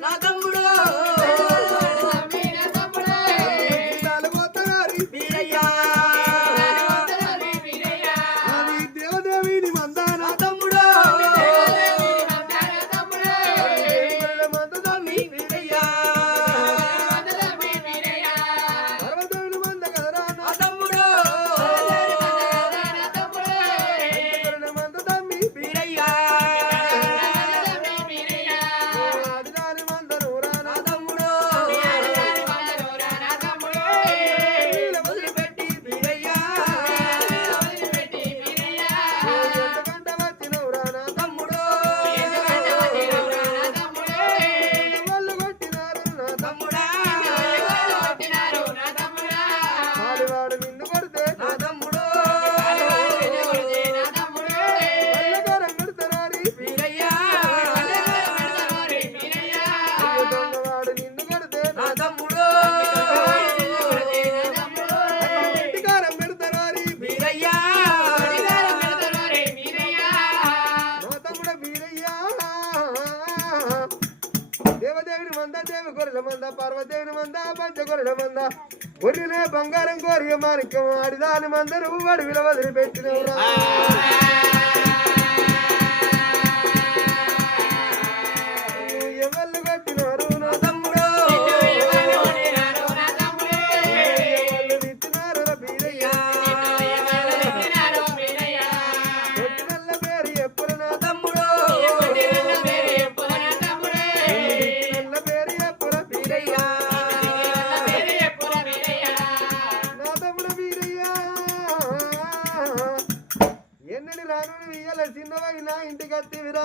నా తమ్ముడు దేవదేవుని మంద దేవి గొర్రెల మంద పార్వదేవుని మంద పంచ గొర్రెల మంద గొర్రెలే బంగారం కోరియ మాణిక్యం ఆడిదాని మందరు అడవిలో వదిలిపెట్టినవురా ఎవళ్ళు కట్టినారు నా తమ్ముడు తిట్టినారు బీరయ్య కొట్టినల్ల పేరు ఎప్పుడు నా తమ్ముడు ఎన్నడి రాను ఇయ్యాల చిన్నవైనా ఇంటికి వత్తివిరా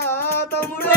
తమ్ముడు